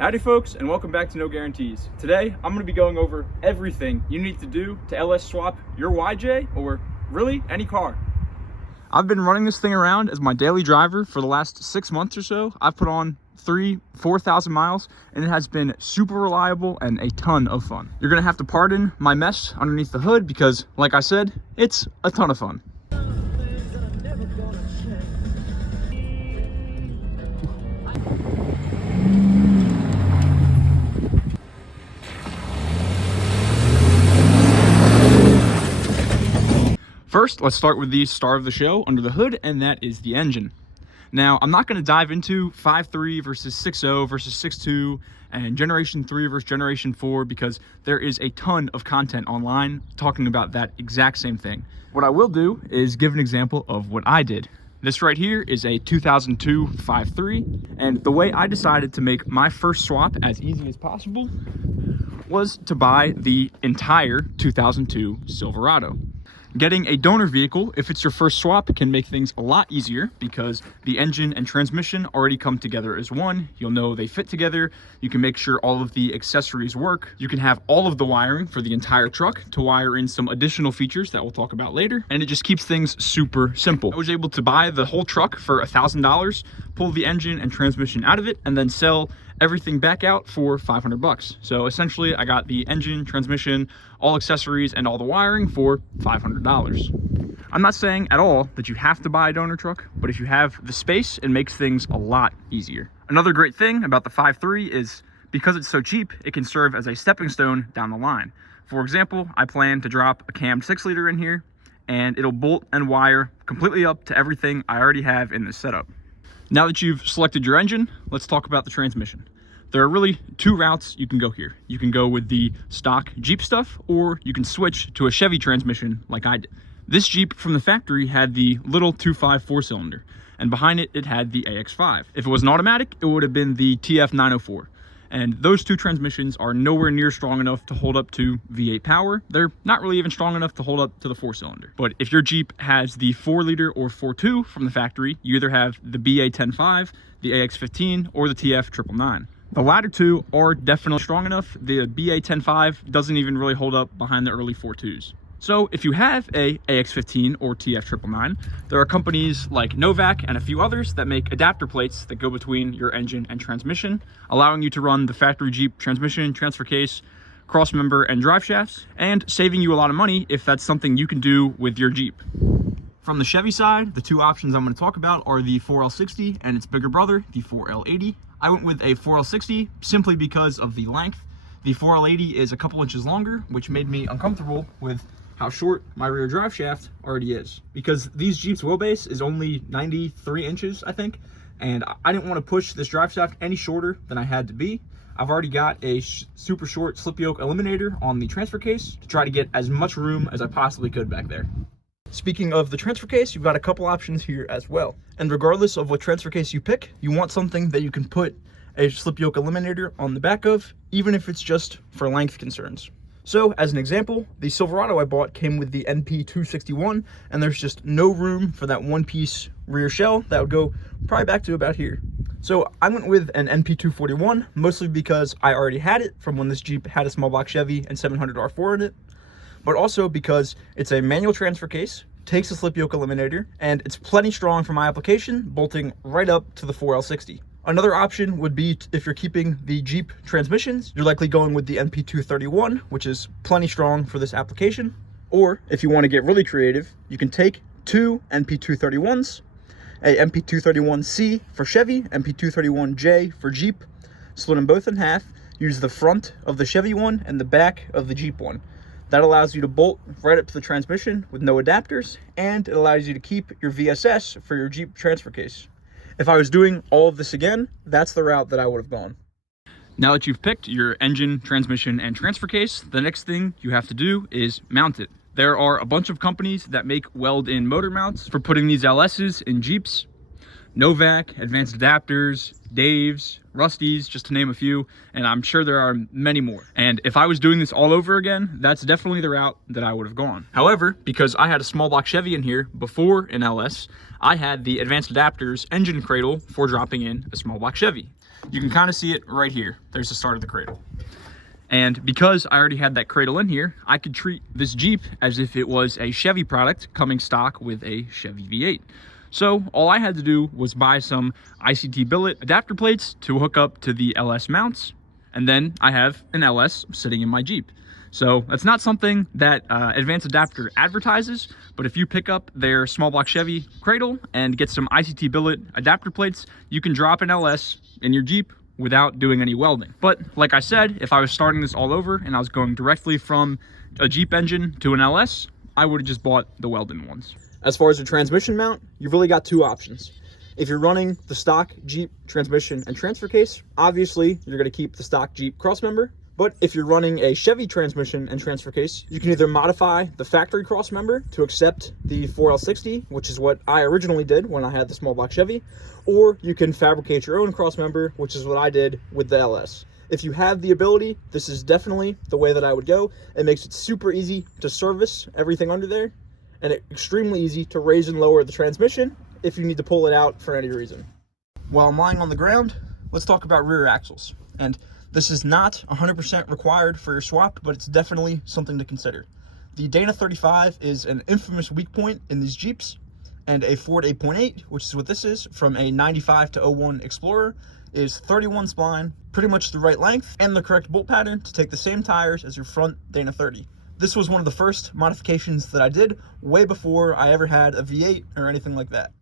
Howdy folks, and welcome back to No Guarantees. Today, I'm going to be going over everything you need to do to LS swap your YJ, or really any car. I've been running this thing around as my daily driver for the last 6 months or so. I've put on 4,000 miles, and it has been super reliable and a ton of fun. You're going to have to pardon my mess underneath the hood because, like I said, it's a ton of fun. First, let's start with the star of the show under the hood, and that is the engine. Now, I'm not going to dive into 5.3 versus 6.0 versus 6.2 and Generation 3 versus Generation 4 because there is a ton of content online talking about that exact same thing. What I will do is give an example of what I did. This right here is a 2002 5.3, and the way I decided to make my first swap as easy as possible was to buy the entire 2002 Silverado. Getting a donor vehicle, if it's your first swap, can make things a lot easier because the engine and transmission already come together as one. You'll know they fit together. You can make sure all of the accessories work. You can have all of the wiring for the entire truck to wire in some additional features that we'll talk about later. And it just keeps things super simple. I was able to buy the whole truck for $1,000, pull the engine and transmission out of it, and then sell everything back out for 500 bucks. So essentially I got the engine, transmission, all accessories, and all the wiring for $500. I'm not saying at all that you have to buy a donor truck, but if you have the space, it makes things a lot easier. Another great thing about the 5.3 is because it's so cheap, it can serve as a stepping stone down the line. For example, I plan to drop a cammed 6-liter in here, and it'll bolt and wire completely up to everything I already have in this setup. Now that you've selected your engine, let's talk about the transmission. There are really two routes you can go here. You can go with the stock Jeep stuff, or you can switch to a Chevy transmission like I did. This Jeep from the factory had the little 2.5 4-cylinder, and behind it, it had the AX5. If it was an automatic, it would have been the TF904. And those two transmissions are nowhere near strong enough to hold up to V8 power. They're not really even strong enough to hold up to the 4-cylinder. But if your Jeep has the 4-liter or 4.2 from the factory, you either have the BA105, the AX15, or the TF999. The latter two are definitely strong enough. The BA105 doesn't even really hold up behind the early 4.2s. So if you have a AX15 or TF999, there are companies like Novak and a few others that make adapter plates that go between your engine and transmission, allowing you to run the factory Jeep transmission, transfer case, cross member, and drive shafts, and saving you a lot of money if that's something you can do with your Jeep. From the Chevy side, the two options I'm going to talk about are the 4L60 and its bigger brother, the 4L80. I went with a 4L60 simply because of the length. The 4L80 is a couple inches longer, which made me uncomfortable with how short my rear drive shaft already is. Because these Jeep's wheelbase is only 93 inches, I think, and I didn't want to push this drive shaft any shorter than I had to be. I've already got a super short slip yoke eliminator on the transfer case to try to get as much room as I possibly could back there. Speaking of the transfer case, you've got a couple options here as well. And regardless of what transfer case you pick, you want something that you can put a slip yoke eliminator on the back of, even if it's just for length concerns. So as an example, the Silverado I bought came with the NP261, and there's just no room for that one-piece rear shell that would go probably back to about here. So I went with an NP241, mostly because I already had it from when this Jeep had a small block Chevy and 700 R4 in it, but also because it's a manual transfer case, takes a slip yoke eliminator, and it's plenty strong for my application, bolting right up to the 4L60. Another option would be if you're keeping the Jeep transmissions, you're likely going with the NP231, which is plenty strong for this application. Or if you want to get really creative, you can take two NP231s, a NP231C for Chevy, NP231J for Jeep, split them both in half, use the front of the Chevy one and the back of the Jeep one. That allows you to bolt right up to the transmission with no adapters, and it allows you to keep your VSS for your Jeep transfer case. If I was doing all of this again, that's the route that I would have gone. Now that you've picked your engine, transmission, and transfer case, the next thing you have to do is mount it. There are a bunch of companies that make weld-in motor mounts for putting these LSs in Jeeps. Novak, Advanced Adapters, Dave's, Rusty's, just to name a few, and I'm sure there are many more. And if I was doing this all over again, that's definitely the route that I would have gone. However, because I had a small block Chevy in here before an LS, I had the Advanced Adapters engine cradle for dropping in a small block Chevy. You can kind of see it right here. There's the start of the cradle. And because I already had that cradle in here, I could treat this Jeep as if it was a Chevy product coming stock with a Chevy V8. So all I had to do was buy some ICT billet adapter plates to hook up to the LS mounts, and then I have an LS sitting in my Jeep. So that's not something that Advanced Adapter advertises, but if you pick up their small block Chevy cradle and get some ICT billet adapter plates, you can drop an LS in your Jeep without doing any welding. But like I said, if I was starting this all over and I was going directly from a Jeep engine to an LS, I would have just bought the welded ones. As far as the transmission mount, you've really got two options. If you're running the stock Jeep transmission and transfer case, obviously you're going to keep the stock Jeep crossmember. But if you're running a Chevy transmission and transfer case, you can either modify the factory crossmember to accept the 4L60, which is what I originally did when I had the small block Chevy, or you can fabricate your own crossmember, which is what I did with the LS. If you have the ability, this is definitely the way that I would go. It makes it super easy to service everything under there, and extremely easy to raise and lower the transmission if you need to pull it out for any reason. While I'm lying on the ground, let's talk about rear axles. And this is not 100% required for your swap, but it's definitely something to consider. The Dana 35 is an infamous weak point in these Jeeps, and a Ford 8.8, which is what this is, from a 95 to 01 Explorer, is 31 spline, pretty much the right length, and the correct bolt pattern to take the same tires as your front Dana 30. This was one of the first modifications that I did way before I ever had a V8 or anything like that.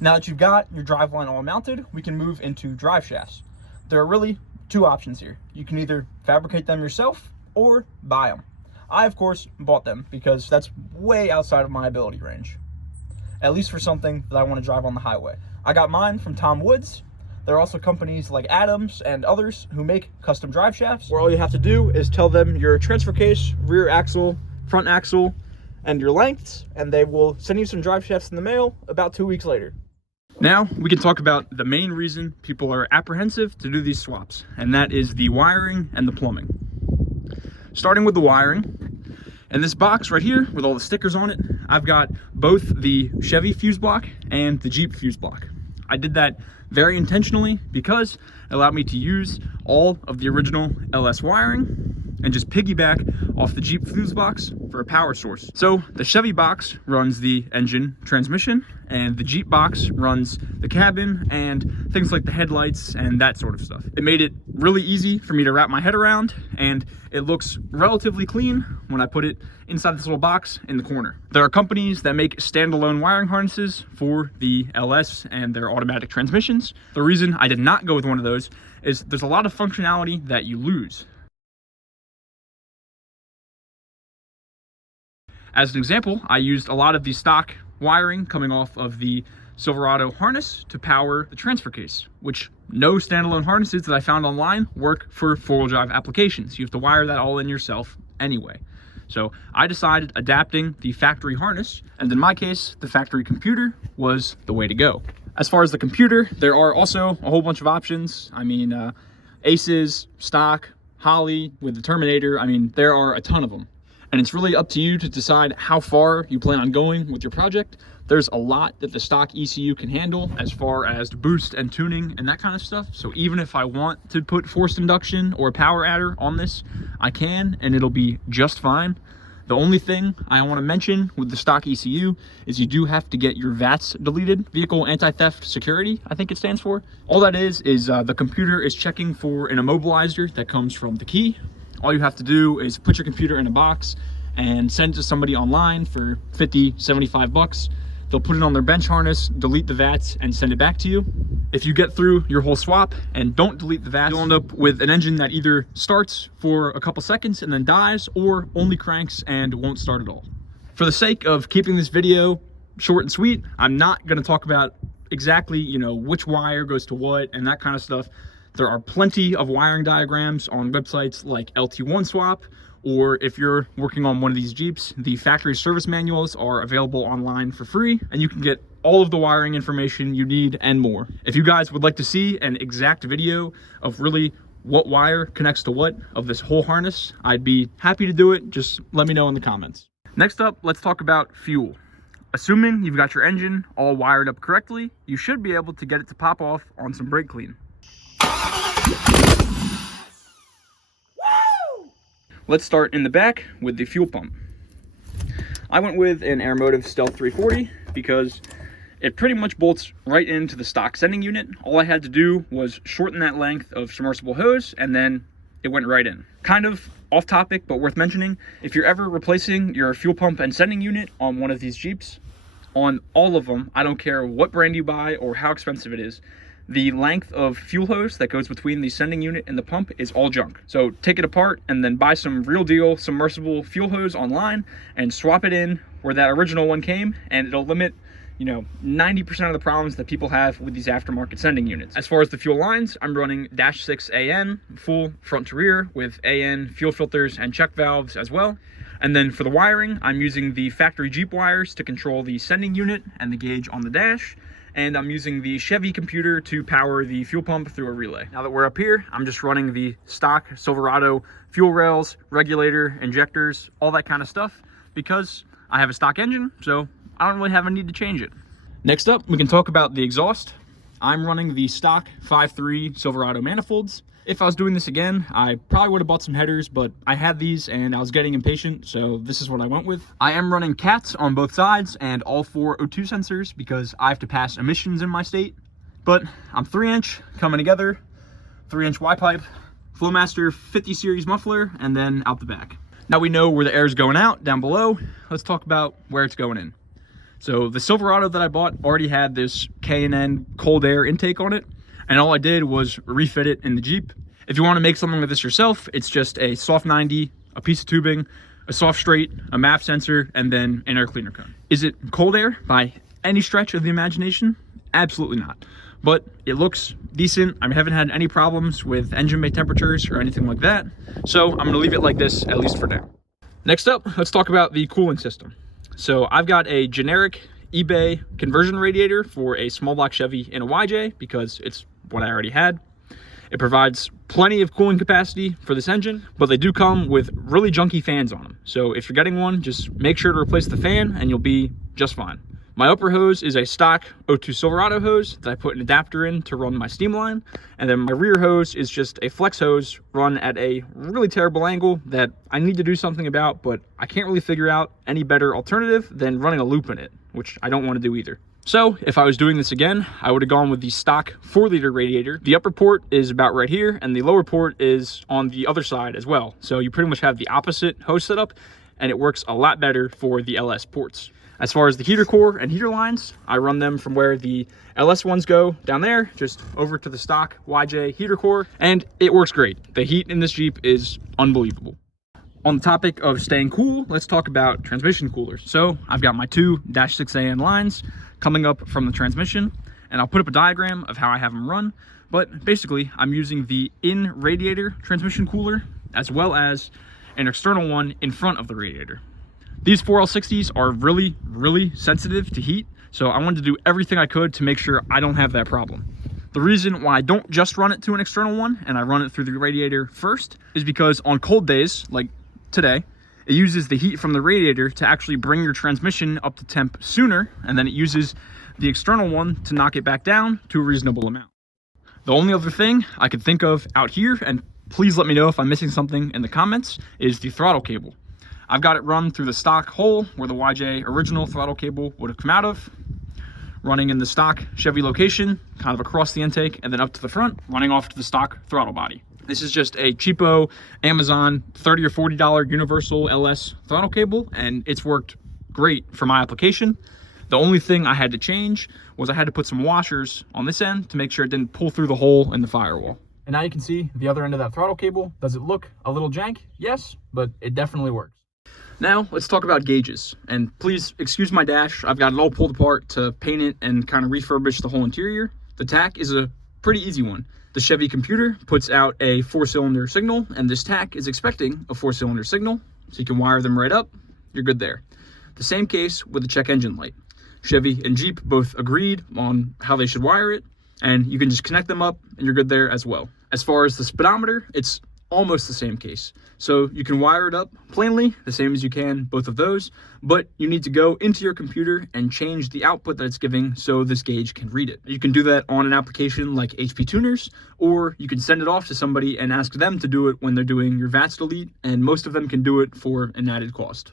Now that you've got your driveline all mounted, we can move into drive shafts. There are really two options here. You can either fabricate them yourself or buy them. I, of course, bought them because that's way outside of my ability range, at least for something that I want to drive on the highway. I got mine from Tom Woods. There are also companies like Adams and others who make custom drive shafts, where all you have to do is tell them your transfer case, rear axle, front axle, and your lengths, and they will send you some drive shafts in the mail about 2 weeks later. Now we can talk about the main reason people are apprehensive to do these swaps, and that is the wiring and the plumbing. Starting with the wiring, in this box right here with all the stickers on it, I've got both the Chevy fuse block and the Jeep fuse block. I did that very intentionally because it allowed me to use all of the original LS wiring and just piggyback off the Jeep fuse box for a power source. So the Chevy box runs the engine transmission, and the Jeep box runs the cabin and things like the headlights and that sort of stuff. It made it really easy for me to wrap my head around, and it looks relatively clean when I put it inside this little box in the corner. There are companies that make standalone wiring harnesses for the LS and their automatic transmissions. The reason I did not go with one of those is there's a lot of functionality that you lose. As an example, I used a lot of the stock wiring coming off of the Silverado harness to power the transfer case, which no standalone harnesses that I found online work for four-wheel drive applications. You have to wire that all in yourself anyway. So I decided adapting the factory harness, and in my case, the factory computer was the way to go. As far as the computer, there are also a whole bunch of options. I mean, Aces, stock, Holley with the Terminator. I mean, there are a ton of them. And it's really up to you to decide how far you plan on going with your project. There's a lot that the stock ECU can handle as far as boost and tuning and that kind of stuff. So even if I want to put forced induction or a power adder on this, I can, and it'll be just fine. The only thing I want to mention with the stock ECU is you do have to get your VATS deleted, Vehicle Anti-Theft Security, I think it stands for. All that is the computer is checking for an immobilizer that comes from the key. All you have to do is put your computer in a box and send it to somebody online for 50, 75 bucks. They'll put it on their bench harness, delete the VATS, and send it back to you. If you get through your whole swap and don't delete the VATS, you'll end up with an engine that either starts for a couple seconds and then dies, or only cranks and won't start at all. For the sake of keeping this video short and sweet, I'm not gonna talk about exactly, which wire goes to what and that kind of stuff. There are plenty of wiring diagrams on websites like LT1 Swap, or if you're working on one of these Jeeps, the factory service manuals are available online for free, and you can get all of the wiring information you need and more. If you guys would like to see an exact video of really what wire connects to what of this whole harness, I'd be happy to do it. Just let me know in the comments. Next up, let's talk about fuel. Assuming you've got your engine all wired up correctly, you should be able to get it to pop off on some brake clean. Let's start in the back with the fuel pump. I went with an Aeromotive Stealth 340 because it pretty much bolts right into the stock sending unit. All I had to do was shorten that length of submersible hose, and then it went right in. Kind of off topic, but worth mentioning, if you're ever replacing your fuel pump and sending unit on one of these Jeeps, on all of them, I don't care what brand you buy or how expensive it is, the length of fuel hose that goes between the sending unit and the pump is all junk. So take it apart and then buy some real deal submersible fuel hose online and swap it in where that original one came, and it'll limit 90% of the problems that people have with these aftermarket sending units. As far as the fuel lines, I'm running -6 AN, full front to rear with AN fuel filters and check valves as well. And then for the wiring, I'm using the factory Jeep wires to control the sending unit and the gauge on the dash. And I'm using the Chevy computer to power the fuel pump through a relay. Now that we're up here, I'm just running the stock Silverado fuel rails, regulator, injectors, all that kind of stuff, because I have a stock engine, so I don't really have a need to change it. Next up, we can talk about the exhaust. I'm running the stock 5.3 Silverado manifolds. If I was doing this again, I probably would have bought some headers, but I had these and I was getting impatient, so this is what I went with. I am running cats on both sides and all 4 O2 sensors because I have to pass emissions in my state. But I'm 3-inch coming together, 3-inch Y-pipe, Flowmaster 50 series muffler, and then out the back. Now we know where the air is going out down below. Let's talk about where it's going in. So the Silverado that I bought already had this K&N cold air intake on it, and all I did was refit it in the Jeep. If you want to make something like this yourself, it's just a soft 90, a piece of tubing, a soft straight, a MAF sensor, and then an air cleaner cone. Is it cold air by any stretch of the imagination? Absolutely not. But it looks decent. I haven't had any problems with engine bay temperatures or anything like that. So I'm gonna leave it like this, at least for now. Next up, let's talk about the cooling system. So I've got a generic eBay conversion radiator for a small block Chevy in a YJ because it's what I already had. It provides plenty of cooling capacity for this engine, but they do come with really junky fans on them. So if you're getting one, just make sure to replace the fan and you'll be just fine. My upper hose is a stock O2 Silverado hose that I put an adapter in to run my steam line. And then my rear hose is just a flex hose run at a really terrible angle that I need to do something about, but I can't really figure out any better alternative than running a loop in it, which I don't want to do either. So if I was doing this again, I would have gone with the stock 4-liter radiator. The upper port is about right here, and the lower port is on the other side as well. So you pretty much have the opposite hose setup, and it works a lot better for the LS ports. As far as the heater core and heater lines, I run them from where the LS ones go down there, just over to the stock YJ heater core, and it works great. The heat in this Jeep is unbelievable. On the topic of staying cool, let's talk about transmission coolers. So I've got my 2 -6 AN lines coming up from the transmission, and I'll put up a diagram of how I have them run. But basically, I'm using the in-radiator transmission cooler as well as an external one in front of the radiator. These 4L60s are really, really sensitive to heat, so I wanted to do everything I could to make sure I don't have that problem. The reason why I don't just run it to an external one and I run it through the radiator first is because on cold days, like today, it uses the heat from the radiator to actually bring your transmission up to temp sooner, and then it uses the external one to knock it back down to a reasonable amount. The only other thing I could think of out here, and please let me know if I'm missing something in the comments, is the throttle cable. I've got it run through the stock hole where the YJ original throttle cable would have come out of, running in the stock Chevy location, kind of across the intake, and then up to the front, running off to the stock throttle body. This is just a cheapo Amazon $30 or $40 universal LS throttle cable, and it's worked great for my application. The only thing I had to change was I had to put some washers on this end to make sure it didn't pull through the hole in the firewall. And now you can see the other end of that throttle cable. Does it look a little jank? Yes, but it definitely works. Now let's talk about gauges, and please excuse my dash. I've got it all pulled apart to paint it and kind of refurbish the whole interior. The tack is a pretty easy one. The Chevy computer puts out a 4-cylinder signal, and this tack is expecting a 4-cylinder signal, so you can wire them right up. You're good there. The same case with the check engine light. Chevy and Jeep both agreed on how they should wire it, and you can just connect them up and you're good there as well. As far as the speedometer, it's almost the same case. So you can wire it up plainly, the same as you can both of those, but you need to go into your computer and change the output that it's giving so this gauge can read it. You can do that on an application like HP Tuners, or you can send it off to somebody and ask them to do it when they're doing your VATS delete, and most of them can do it for an added cost.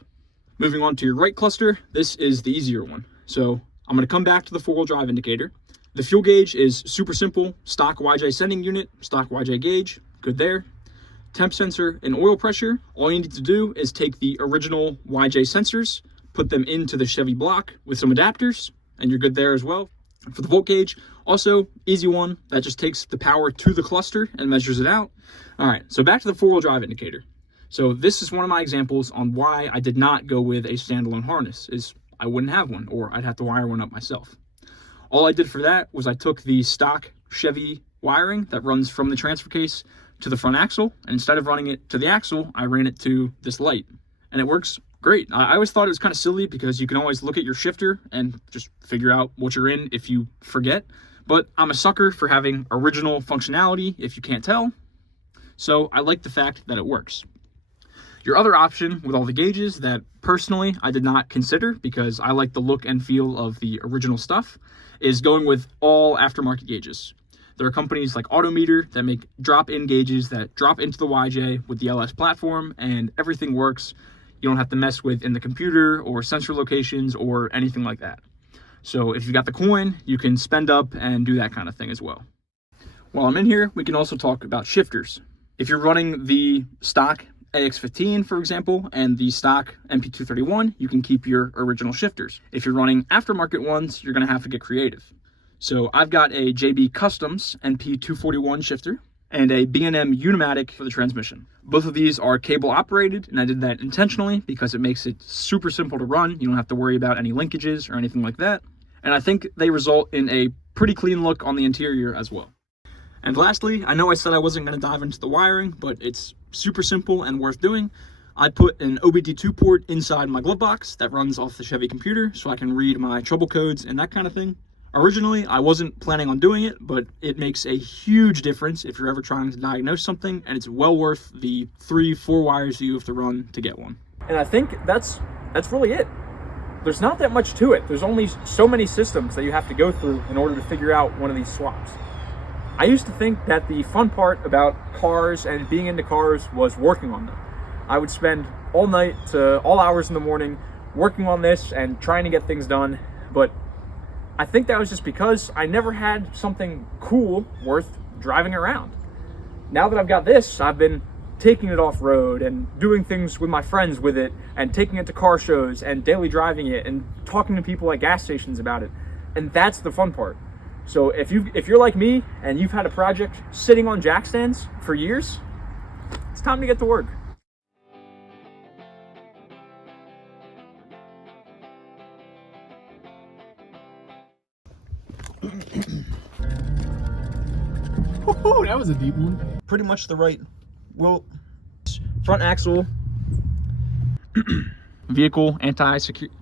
Moving on to your right cluster, this is the easier one. So I'm going to come back to the 4-wheel drive indicator. The fuel gauge is super simple, stock YJ sending unit, stock YJ gauge, good there. Temp sensor and oil pressure, all you need to do is take the original YJ sensors, put them into the Chevy block with some adapters, and you're good there as well. For the volt gauge, also easy one, that just takes the power to the cluster and measures it out. All right, so back to the 4-wheel drive indicator. So this is one of my examples on why I did not go with a standalone harness, is I wouldn't have one, or I'd have to wire one up myself. All I did for that was I took the stock Chevy wiring that runs from the transfer case to the front axle, and instead of running it to the axle, I ran it to this light, and it works great. I always thought it was kind of silly because you can always look at your shifter and just figure out what you're in if you forget, but I'm a sucker for having original functionality if you can't tell, so I like the fact that it works. Your other option with all the gauges that personally I did not consider because I like the look and feel of the original stuff is going with all aftermarket gauges. There are companies like Autometer that make drop-in gauges that drop into the YJ with the LS platform and everything works. You don't have to mess with in the computer or sensor locations or anything like that. So if you got the coin, you can spend up and do that kind of thing as well. While I'm in here, we can also talk about shifters. If you're running the stock AX15, for example, and the stock MP231, you can keep your original shifters. If you're running aftermarket ones, you're going to have to get creative. So I've got a JB Customs MP241 shifter and a B&M Unimatic for the transmission. Both of these are cable operated, and I did that intentionally because it makes it super simple to run. You don't have to worry about any linkages or anything like that. And I think they result in a pretty clean look on the interior as well. And lastly, I know I said I wasn't going to dive into the wiring, but it's super simple and worth doing. I put an OBD2 port inside my glove box that runs off the Chevy computer so I can read my trouble codes and that kind of thing. Originally, I wasn't planning on doing it, but it makes a huge difference if you're ever trying to diagnose something, and it's well worth the 3-4 wires that you have to run to get one. And I think that's really it. There's not that much to it. There's only so many systems that you have to go through in order to figure out one of these swaps. I used to think that the fun part about cars and being into cars was working on them. I would spend all night to all hours in the morning working on this and trying to get things done, but I think that was just because I never had something cool worth driving around. Now that I've got this, I've been taking it off-road and doing things with my friends with it and taking it to car shows and daily driving it and talking to people at gas stations about it. And that's the fun part. So if you're like me and you've had a project sitting on jack stands for years, it's time to get to work. Oh, that was a deep one. Pretty much the right front axle, vehicle anti-security.